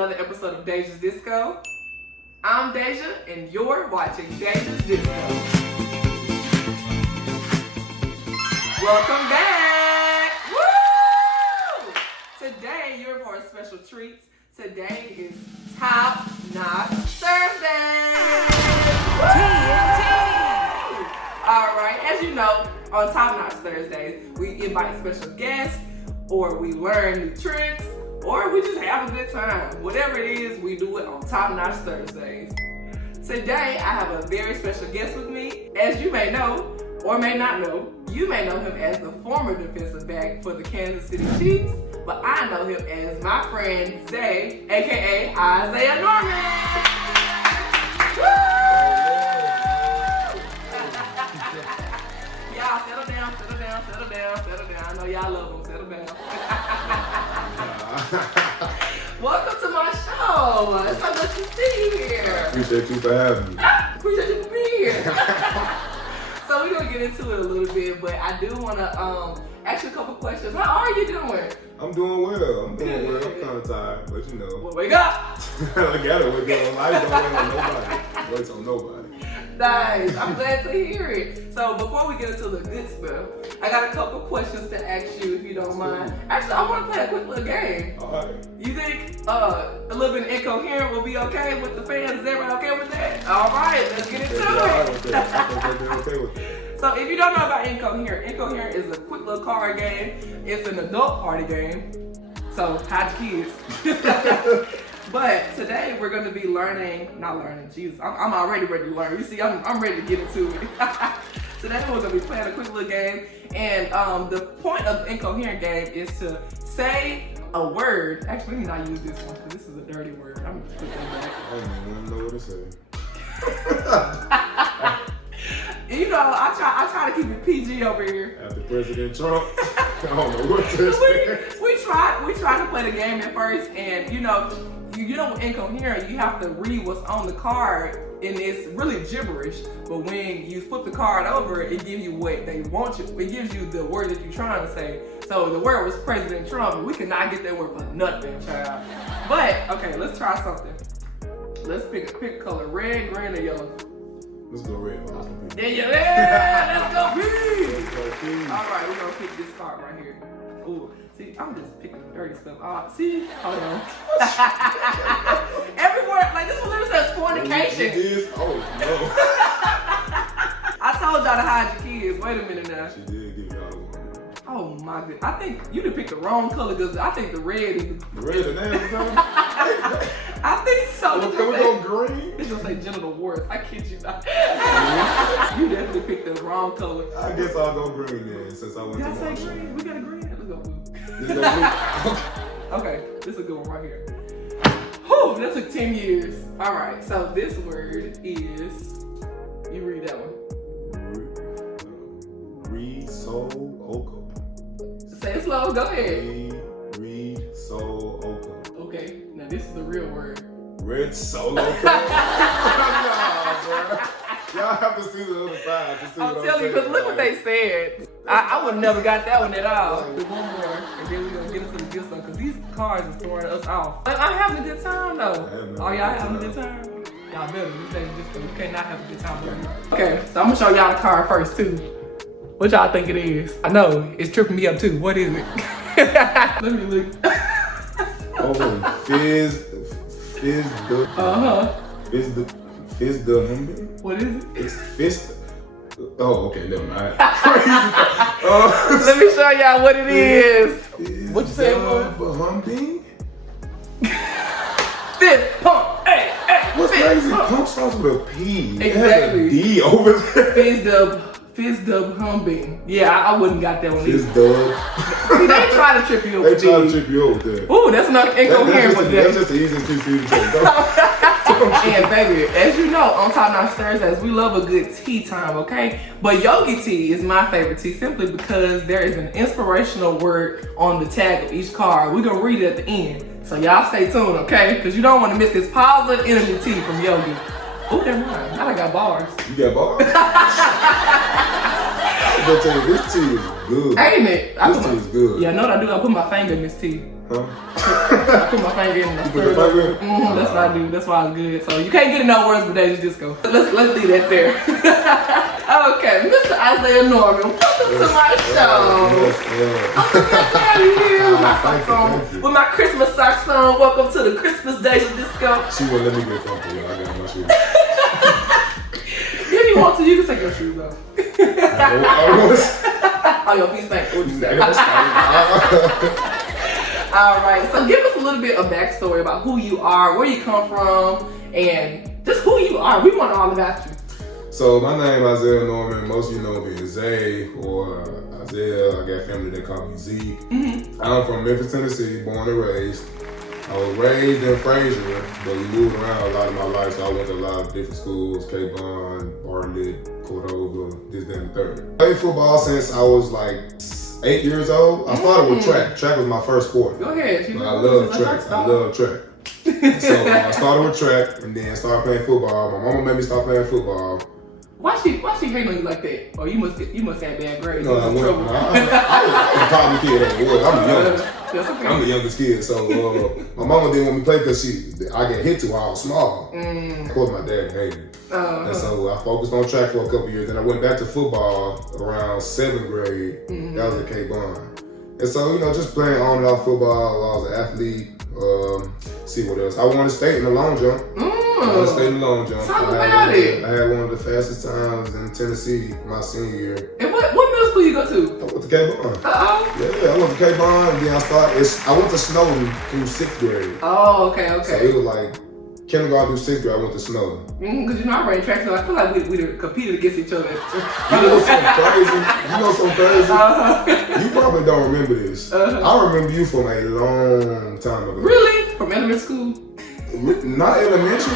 another episode of Deja's Disco. I'm Deja, and you're watching Deja's Disco. Welcome back! Woo! Today, you're for a special treat. Today is Top Notch Thursday! Alright, as you know, on Top Notch Thursdays, we invite special guests, or we learn new tricks, or we just have a good time. Whatever it is, we do it on Top Notch Thursdays. Today, I have a very special guest with me. As you may know, or may not know, you may know him as the former defensive back for the Kansas City Chiefs, but I know him as my friend Zay, aka Isaiah Norman. Y'all settle down. I know y'all love him. Settle down. Welcome to my show. It's so good to see you here. Appreciate you for having me. Appreciate you for being here. So we're gonna get into it a little bit, but I do wanna ask you a couple questions. How are you doing? I'm doing well. I'm kind of tired, but you know. Well, wake up. I gotta wake up. I don't wait on nobody. Wait on nobody. Nice. I'm glad to hear it. So before we get into the good stuff, I got a couple questions to ask you if you don't mind. Actually, I want to play a quick little game. All right. You think a little bit incoherent will be okay with the fans? Is everybody okay with that? All right, let's get into it. I think they're okay with that. So if you don't know about Incoherent is a quick little card game. It's an adult party game. So hide your kids. But today we're going to be Jesus, I'm already ready to learn. You see, I'm ready to get into it. Today we're going to be playing a quick little game. And the point of the Incoherent game is to say a word. Actually, let me not use this one because this is a dirty word. I'm going to put that back. I don't even know what to say. You know, I try to keep it PG over here. After President Trump, I don't know what to say. We tried to play the game at first, and you know with Incoherent, you have to read what's on the card, and it's really gibberish. But when you flip the card over, it gives you what they want you. It gives you the word that you're trying to say. So the word was President Trump, and we could not get that word for nothing, child. But okay, let's try something. Let's pick a color: red, green, or yellow. Let's go red. Yeah, let's go green. All right, we're gonna pick this card right here. Ooh, see, I'm just picking dirty stuff. See, hold on. Every word, like this one literally says fornication. Oh no. I told y'all to hide your kids. Wait a minute now. She did give y'all one. Oh my goodness. I think you done picked the wrong color because I think the red is the red and then I think so. Can we go green? It's gonna say genital warts. I kid you not. You definitely picked the wrong color. I guess I'll go green then since I went to Did I say Washington. green? We got a green? Let's go blue. Let's go blue. Okay, this is a good one right here. Whew, that took 10 years. All right, so this word is, you read that one. Read, soul, oka. Say it slow, go ahead. Read, soul, oka. Okay, now this is the real word. Red solo. Nah, bro. Y'all have to see the other side to see I'm what telling you, because look what they said. I would have never got that one at all. One more, and then we're going to get into the good stuff, because these cards are throwing us off. I'm having a good time, though. Are y'all having a good time? Y'all better. This ain't just we cannot have a good time with you. Okay, so I'm going to show y'all the card first, too. What y'all think it is? I know, it's tripping me up, too. What is it? Let me look. Oh, fizz the humble. What is it? It's fist. Oh, okay, never mind. Let me show y'all what it is. What you say it was? Humping? Fist pump. Hey. What's fist crazy? pump. Pump starts with a P. Exactly. It has a D over there. Fizz dub humping. Yeah, I wouldn't got that one either. Fizz dub. See, they try to trip you up. They try to trip you up with that. Ooh, that's not incoherent with that. That's just the easiest thing for you to say. And baby, as you know, on Top Notch Thursdays, we love a good tea time, okay? But yogi tea is my favorite tea simply because there is an inspirational word on the tag of each card. We're gonna read it at the end. So y'all stay tuned, okay? Because you don't want to miss this positive energy tea from Yogi. Ooh, never mind. Now I got bars. You got bars? I'm gonna tell you, this tea is good. Ain't it? This tea is good. Yeah, I know what I do. I put my finger in this tea. Huh? I put my finger in. You put your finger in? That's what I do. That's why it's good. So you can't get in no words but Deja Disco. Let's leave that there. Okay, Mr. Isaiah Norman, welcome to my show. I'm so glad to have you here with my socks on. With my Christmas socks on. Welcome to the Christmas Deja Disco. She wouldn't let me get comfortable. I got my shoes. If you want to, you can take your shoes off. Oh, your feet stink. What you say? All right, so give us a little bit of backstory about who you are, where you come from, and just who you are. We want all about you. So my name is Isaiah Norman. Most of you know me as Zay or Isaiah. I got family that call me Zeke. I'm from Memphis, Tennessee, born and raised. I was raised in Fraser, but we moved around a lot of my life, so I went to a lot of different schools, K-Bond, Bartlett, Cordova, this, that, and the third. I played football since I was like 8 years old. I started with track. Track was my first sport. Go ahead. I love track. I love track. So I started with track and then started playing football. My mama made me stop playing football. Why she hating on you like that? Or you must have bad grades. No, I was a problem kid. I'm the youngest. I'm the youngest kid. So my mama didn't want me to play because I get hit too hard. I was small. Of course, my dad hated me. And so I focused on track for a couple years. Then I went back to football around 7th grade. That was at K-Bond. And so, just playing on and off football. I was an athlete. See what else? I won a state in the long jump. I won a state in the long jump. Talk about it. I had one of the fastest times in Tennessee my senior year. And what middle school you go to? I went to K-Bond. Yeah, I went to K-Bond, and then I went to Snowden through 6th grade. Oh, okay. So it was like kindergarten through 6th grade, I went to Snowden. Because I ran track, so I feel like we competed against each other. You know something crazy? You probably don't remember this. I remember you from a long time ago. Really? From elementary school? Not elementary.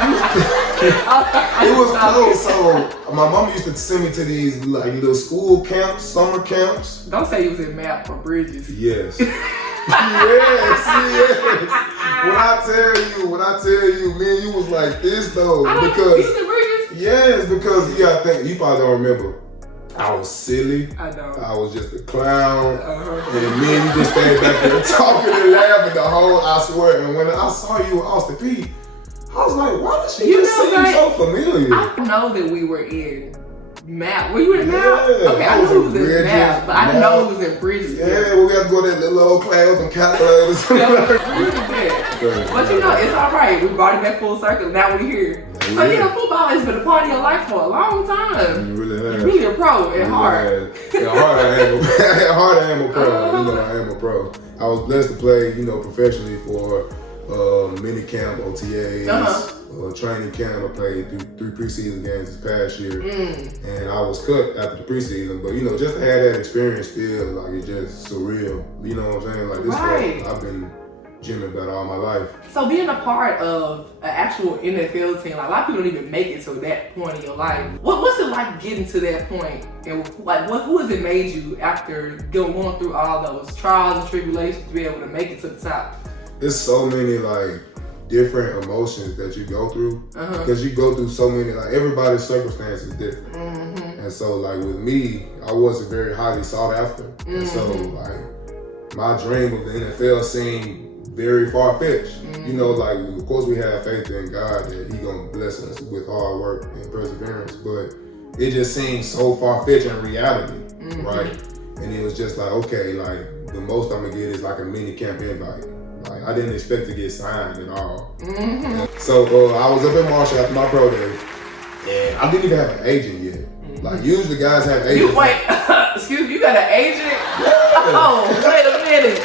It was close. So my mom used to send me to these like little school camps, summer camps. Don't say you was in Map or Bridges. Yes. yes. When I tell you, man, you was like this though. Because I think you probably don't remember. I was silly. I know. I was just a clown. And me and you just stayed back there talking and laughing the whole, I swear. And when I saw you with Austin P, I was like, why does she just seem so familiar? I know that we were in Map. Were you in Map? Yeah, okay, I knew it was in Map, but I didn't know it was in Bridges. Yeah, we got to go to that little old class with them calculators. But it's all right. We brought it back full circle. Now we're here. So football has been a part of your life for a long time. You really have. You're really a pro at heart. At heart I am a pro. I am a pro. I was blessed to play, professionally for mini camp, OTAs, training camp. I played 3 preseason games this past year, and I was cut after the preseason. But just to have that experience, still like it's just surreal. You know what I'm saying? Like this, I've been gymming about all my life. So being a part of an actual NFL team, like a lot of people don't even make it to that point in your life. What's it like getting to that point? And who has it made you after going through all those trials and tribulations to be able to make it to the top? There's so many like different emotions that you go through because you go through so many. Like everybody's circumstance is different, and so like with me, I wasn't very highly sought after, and so like my dream of the NFL seemed very far-fetched. Like of course we have faith in God that He gonna bless us with hard work and perseverance, but it just seemed so far-fetched in reality, right? And it was just like, okay, like the most I'm gonna get is like a mini camp invite. Like I didn't expect to get signed at all. So I was up in Marshall after my pro day, and I didn't even have an agent yet. Like usually guys have agents. Excuse me, you got an agent? Yeah. Oh, wait a minute.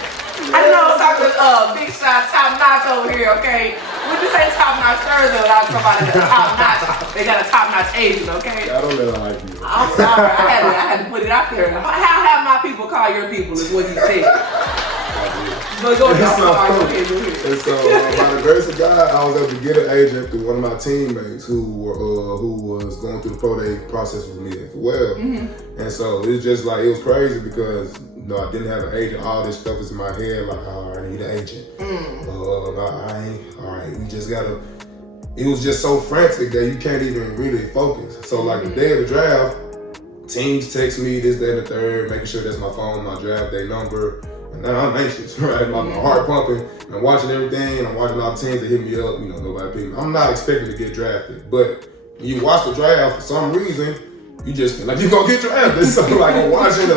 I know I was talking to Big Shot Top Notch over here, okay? We just say Top Notch Thursday without somebody that's top notch. They got a top notch agent, okay? I don't let her like you. I'm sorry, I had to put it out there. How have my people call your people is what he said. But go ahead. And so by the grace of God, I was able to get an agent through one of my teammates who was going through the pro day process with me as well. And so it's just like, it was crazy because I didn't have an agent. All this stuff was in my head, like, oh, I need an agent. All right, we just gotta. It was just so frantic that you can't even really focus. So like the day of the draft, teams text me this, that, and the third, making sure that's my phone, my draft day number. And now I'm anxious, right? My heart pumping. And I'm watching everything. And I'm watching all the teams that hit me up. You know, nobody picked me. I'm not expecting to get drafted. But when you watch the draft, for some reason, you just feel like you're going to get drafted. So like I'm watching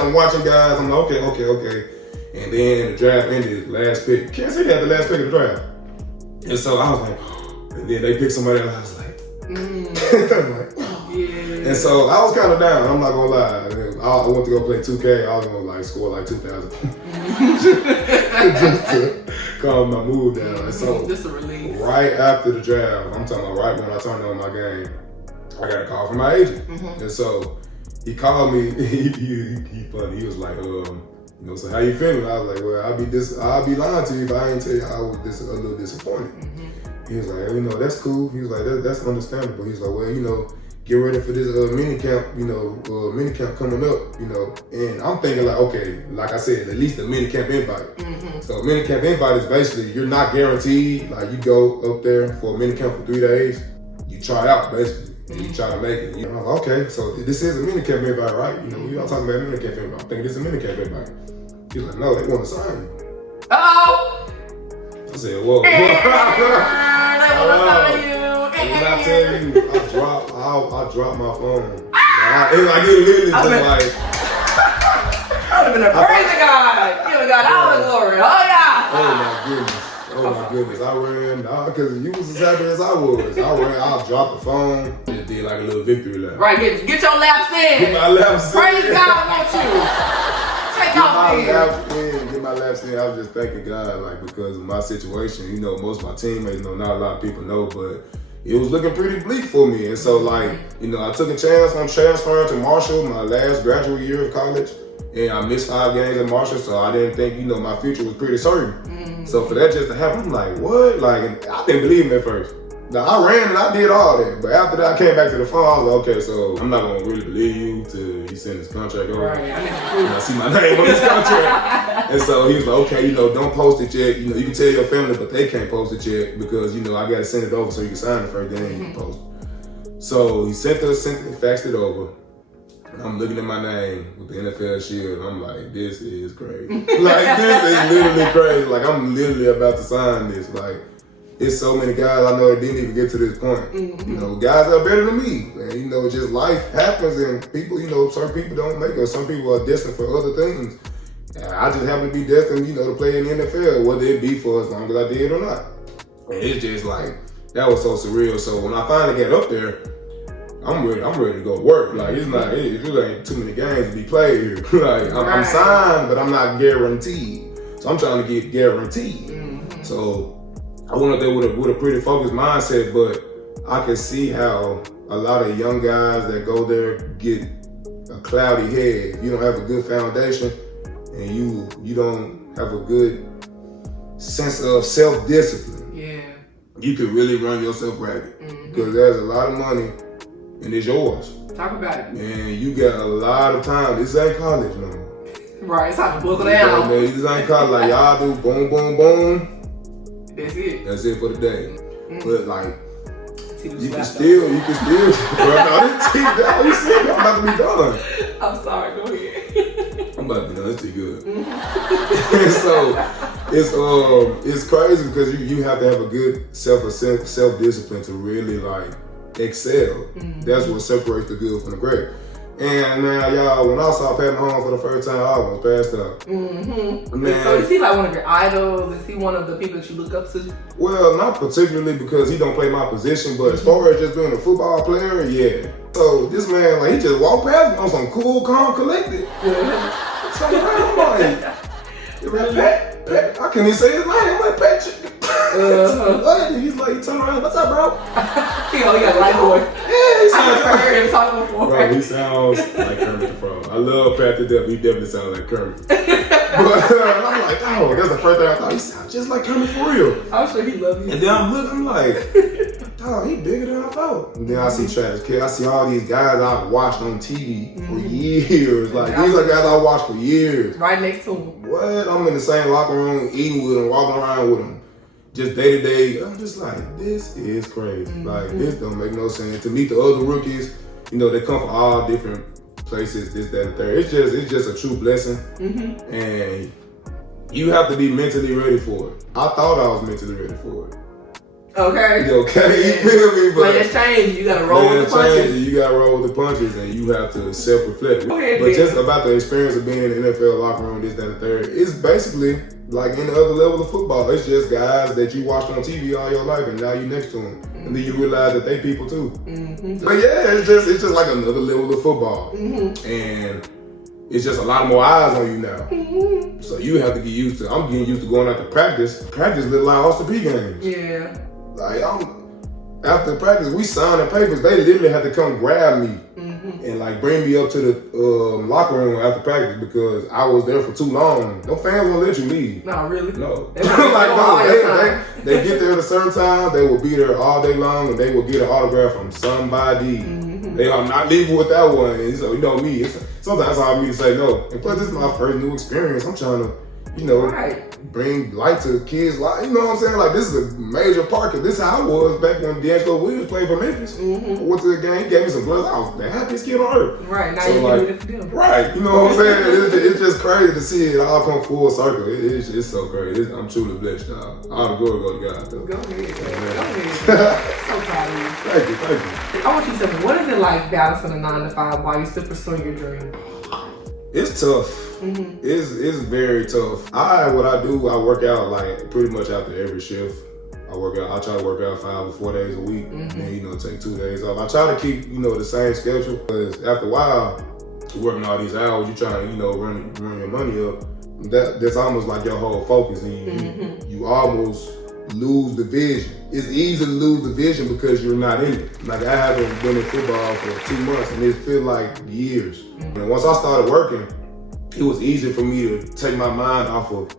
guys. I'm like, okay. And then the draft ended, last pick. Kansas City had the last pick of the draft. And so I was like, and then they picked somebody else. I was like, I'm like, yeah. And so I was kind of down. I'm not gonna lie. I went to go play 2K. I was gonna like score like 2,000 just to calm my mood down. And so just a relief. Right after the draft, I'm talking about right when I turned on my game, I got a call from my agent. And so he called me. He funny. He was like, you know, so how you feeling? I was like, well, I'll be lying to you if I ain't tell you I was a little disappointed. He was like, you know, that's cool. He was like, that's understandable. He's like, well, you know, get ready for this mini camp, you know, mini camp coming up, you know. And I'm thinking like, okay, like I said, at least a mini camp invite. So a mini camp invite is basically, you're not guaranteed, like you go up there for a mini camp for 3 days, you try out basically, and you try to make it. You know, I was like, okay, so this is a mini camp invite, right? You know, we all talking about a mini camp invite. I'm thinking this is a mini camp invite. He's like, no, they want to sign you. Uh-oh. I said, whoa. When I tell you, I dropped my phone. It literally just like. I would have been a crazy guy. Give God all the glory. Oh yeah. Oh my goodness. I ran, because you was as happy as I was. I dropped the phone, just did like a little victory lap. Right, get your laps in. Get my laps in. Praise God, won't you? Take off Get my laps in. I was just thanking God, like, because of my situation. You know, most of my teammates know, not a lot of people know, but it was looking pretty bleak for me. And so, like, you know, I took a chance on transferring to Marshall, my last graduate year of college. And I missed 5 games at Marshall, so I didn't think, you know, my future was pretty certain. So for that just to happen, I'm like, what? Like, and I didn't believe him at first. Now, I ran and I did all that. But after that, I came back to the phone. I was like, okay, so I'm not going to really believe you till you send this contract over. Right. And I see my name on this contract. And so he was like, okay, you know, don't post it yet. You know, you can tell your family, but they can't post it yet because, you know, I got to send it over so you can sign it first, then you can post it. So he sent it, faxed it over. And I'm looking at my name with the NFL shield. And I'm like, this is crazy. Like, this is literally crazy. Like, I'm literally about to sign this. Like, it's so many guys I know that didn't even get to this point. You know, guys are better than me. And, you know, just life happens and people, you know, some people don't make it. Some people are destined for other things. And I just happen to be destined, you know, to play in the NFL, whether it be for as long as I did or not. And it's just like, that was so surreal. So when I finally get up there, I'm ready to go work. Like, it's not, it ain't too many games to be played here. Like, I'm signed, but I'm not guaranteed. So I'm trying to get guaranteed. So I went up there with a pretty focused mindset, but I can see how a lot of young guys that go there get a cloudy head. If you don't have a good foundation and you don't have a good sense of self-discipline, you can really run yourself ragged. Because there's a lot of money and it's yours. Talk about it. And you got a lot of time. This ain't college no more. Right, it's time to buckle down. This ain't college. Like, y'all do boom, boom, boom. That's it. That's it for the day. But like, you can still, bro, no, you see, I'm about to be done. I'm sorry, go ahead. I'm about to be done, that's too good. And so, it's crazy because you have to have a good self-discipline to really like excel. That's what separates the good from the great. And man, y'all, when I saw Pat Mahomes for the first time, I almost passed out. Man, so is he like one of your idols? Is he one of the people that you look up to? Well, not particularly because he don't play my position, but as far as just being a football player, yeah. So this man, like, he just walked past me on some cool, calm, collected. So I'm like, Pat, I can't even say his name. I'm like, Pat. He's like, he turned around, what's up, bro? He got a light voice. Yeah, he sounds I heard him talk before. Bro, he sounds like Kermit the Frog. I love Pat to death. He definitely sounds like Kermit. But I'm like, oh, that's the first thing I thought. He sounds just like Kermit for real. I'm sure he loves you. And then I'm like, dog, he bigger than I thought. And then I see Travis Kelce. I see all these guys I've watched on TV for years. Like, these are guys I watched for years. Right next to him. What? I'm in the same locker room, eating with him, walking around with him. Just day to day, I'm just like, this is crazy. Like, this don't make no sense. To meet the other rookies, you know, they come from all different places, this, that, and third. It's just a true blessing. And You have to be mentally ready for it. I thought I was mentally ready for it. Okay. Okay, you feel me? But plans change. You gotta roll with the punches. You gotta roll with the punches, and you have to self-reflect. Okay, but just about the experience of being in the NFL locker room, this, that, and the third, it's basically like any other level of football. It's just guys that you watched on TV all your life, and now you next to them, and then you realize that they people too. Mm-hmm. But yeah, it's just like another level of football, and it's just a lot more eyes on you now. So you have to get used to. I'm getting used to going out to practice. Practice look like Austin P games. Yeah. Like after practice, we signing papers. They literally had to come grab me and like bring me up to the locker room after practice because I was there for too long. No fans won't let you leave. No, really? No. Like no, they get there at a certain time. They will be there all day long, and they will get an autograph from somebody. They are not leaving with that one. And so you know me. Sometimes it's hard for me to say no. And plus, this is my first new experience. I'm trying to, bring light to kids' life. You know what I'm saying? Like, this is a major part, because this is how I was back when D'Angelo Williams played for Memphis. I went to the game, he gave me some blood. I was the happiest kid on earth. Right, now you're doing it for them. Right, you know what I'm saying? It's just crazy to see it all come full circle. It's so crazy. I'm truly blessed, y'all. All the glory go to God, though. Go ahead. So proud of you. Thank you. I want you to tell me, what is it like balancing a 9 to 5 while you still pursuing your dream? It's tough. It's very tough. I work out like pretty much after every shift. I try to work out 5 or 4 days a week, and take 2 days off. I try to keep the same schedule, because after a while, you're working all these hours, you trying to run your money up. That's almost like your whole focus, and you almost lose the vision. It's easy to lose the vision because you're not in it. Like, I haven't been in football for 2 months, and it feels like years. And once I started working, it was easy for me to take my mind off of,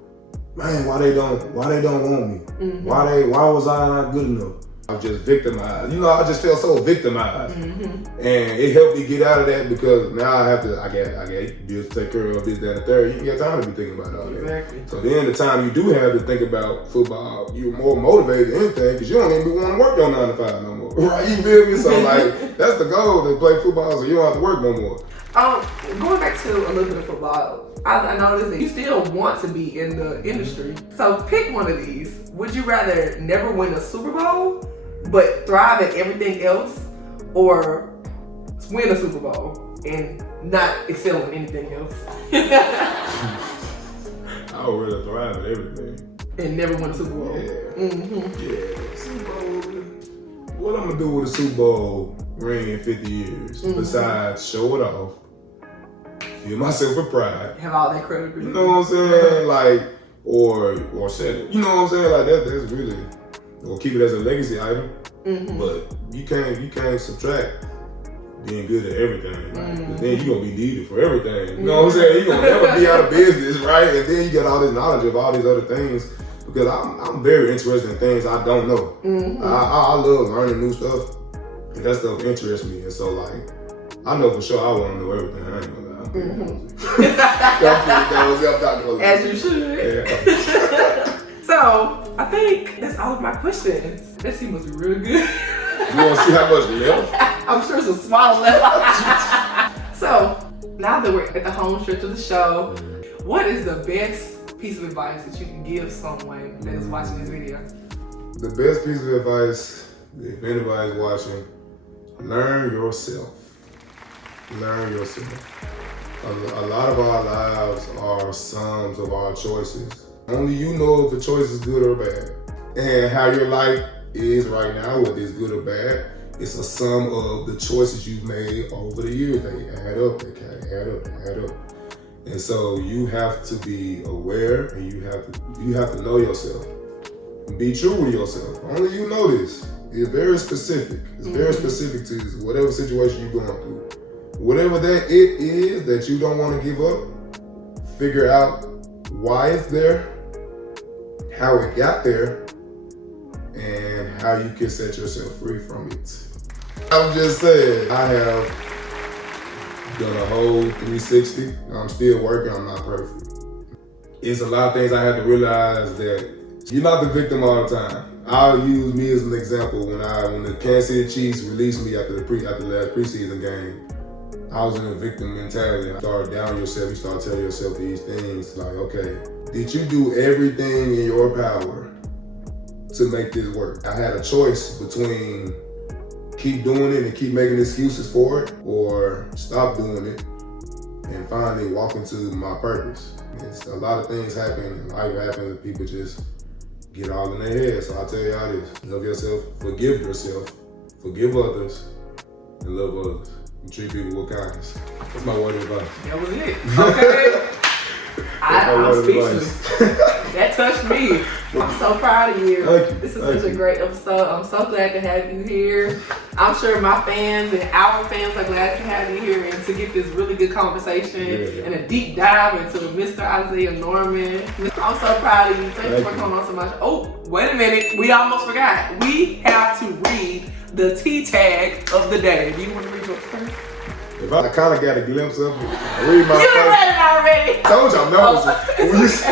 man, why they don't want me? Why was I not good enough? I was just victimized. I just felt so victimized. And it helped me get out of that, because now I got bills to take care of, this, that, and the third. You ain't got time to be thinking about all that. Exactly. So then the time you do have to think about football, you're more motivated than anything, because you don't even want to work your 9 to 5 no more. Right? You feel me? So like, that's the goal, to play football so you don't have to work no more. Going back to a little bit of football, I noticed that you still want to be in the industry. So pick one of these. Would you rather never win a Super Bowl, but thrive at everything else, or win a Super Bowl and not excel in anything else? I would rather thrive at everything. And never win a Super Bowl. Yeah. Yeah. Super Bowl. What I'm gonna do with a Super Bowl ring in 50 years, besides show it off, feel myself with pride, have all that credibility. You know what I'm saying? Like, or sell it. You know what I'm saying? Like, that's really, or keep it as a legacy item. But you can't subtract being good at everything. Like, then you're gonna be needed for everything. You know what I'm saying? You're gonna never be out of business, right? And then you get all this knowledge of all these other things, because I'm very interested in things I don't know. I love learning new stuff, and that stuff interests me. And so, like, I know for sure I want to know everything. I ain't gonna lie. As you should. Yeah. So, I think that's all of my questions. That seems must be real good. You want to see how much left? I'm sure it's a small left. So, now that we're at the home stretch of the show, what is the best piece of advice that you can give someone that is watching this video? The best piece of advice, if anybody's watching, learn yourself. Learn yourself. A lot of our lives are sums of our choices. Only you know if the choice is good or bad. And how your life is right now, whether it's good or bad, it's a sum of the choices you've made over the years. They add up, they add up. And so you have to be aware, and you have to know yourself. Be true with yourself. Only you know this. It's very specific. It's very specific to whatever situation you're going through. Whatever that it is that you don't want to give up, figure out why it's there, how it got there, and how you can set yourself free from it. I'm just saying, I have done a whole 360. I'm still working, I'm not perfect. It's a lot of things I had to realize, that you're not the victim all the time. I'll use me as an example. When the Kansas City Chiefs released me after the last preseason game, I was in a victim mentality. You start doubting yourself, you start telling yourself these things like, okay, did you do everything in your power to make this work? I had a choice between keep doing it and keep making excuses for it, or stop doing it and finally walk into my purpose. It's a lot of things happen, life happens, people just get all in their head. So I tell y'all this: love yourself, forgive others, and love others. And treat people with kindness. That's my word of advice. That was it. Okay. I'm speechless. That touched me. I'm so proud of you. Thank you. This is such a great episode. I'm so glad to have you here. I'm sure my fans and our fans are glad to have you here and to get this really good conversation and a deep dive into Mr. Isaiah Norman. I'm so proud of you. Thank you for coming on so much. Oh, wait a minute. We almost forgot. We have to read the T tag of the day. Do you want to read yours first? If I kind of got a glimpse of it, I read my You read it already. I told y'all nervous.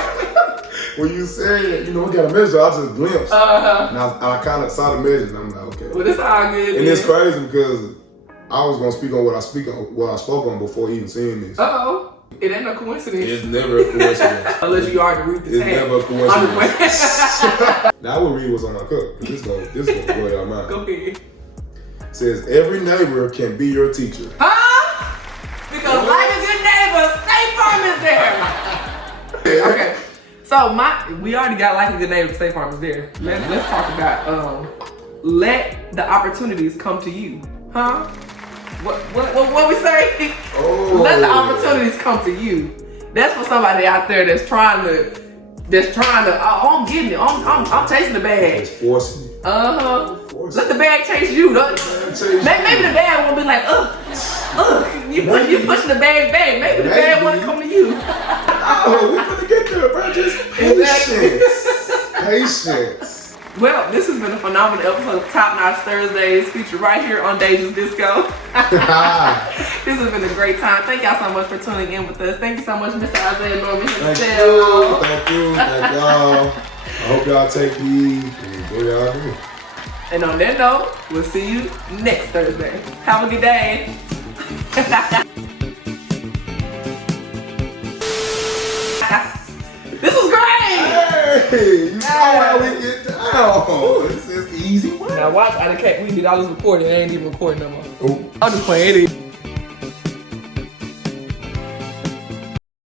When you said, you know, we got a measure, I just glimpsed. And I kind of saw the measure, and I'm like, okay. Well, it's all good. And it's crazy because I was gonna speak on what I spoke on before even seeing this. It ain't no coincidence. It's never a coincidence. Unless you already read the tag. It's never a coincidence. Now I will read what's on my cup. This gonna blow your mind. Go ahead. It says every neighbor can be your teacher. Because like a good neighbor, State Farm is there. Okay. So we already got like a good neighbor, State Farm is there. Let's talk about let the opportunities come to you. Huh? What we say? Let the opportunities come to you. That's for somebody out there that's trying to oh, I'm getting it. I'm chasing the bag. It's forcing you. Let the bag chase you. Maybe the bag won't be like, you pushing the bag back. Maybe the bag want to come to you. Oh, we're gonna get there, bro. Just patience. Well, this has been a phenomenal episode of Top Notch Thursdays, featured right here on Deja's Disco. This has been a great time. Thank y'all so much for tuning in with us. Thank you so much, Mr. Isaiah Norman himself. Thank you, y'all. I hope y'all take these and enjoy y'all day. And on that note, we'll see you next Thursday. Have a good day. This was great! Hey, you know how we get down. This is easy work. Now watch, we did all this recording. It ain't even recording no more. I'm just playing it.